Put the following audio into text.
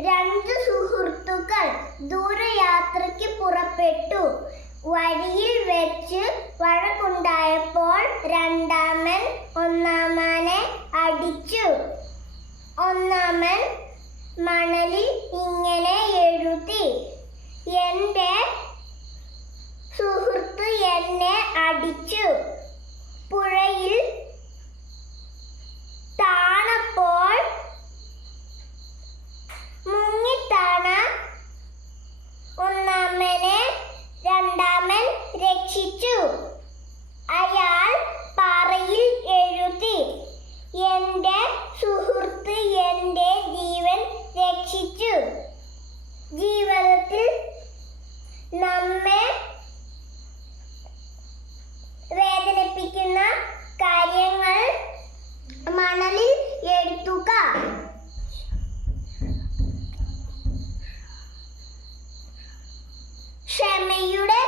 രണ്ട് സുഹൃത്തുക്കൾ ദൂരയാത്രയ്ക്ക് പുറപ്പെട്ടു. വഴിയിൽ വെച്ച് വഴക്കുണ്ടായപ്പോൾ രണ്ടാമൻ ഒന്നാമനെ അടിച്ചു. ഒന്നാമൻ മണലിൽ ഇങ്ങനെ എഴുതി: "എന്റെ സുഹൃത്ത് എന്നെ അടിച്ചു. പുഴയിൽ താണപ്പോൾ മുങ്ങിത്താണ ഒന്നാമനെ രണ്ടാമൻ രക്ഷിച്ചു." അയാൾ പാറയിൽ എഴുതി: "എന്റെ സുഹൃത്ത് എന്റെ ജീവൻ രക്ഷിച്ചു." ജീവിതത്തിൽ നമ്മെ വേദനിപ്പിക്കുന്ന കാര്യങ്ങൾ മണലിൽ എഴുതുക. ക്ഷമയുടെ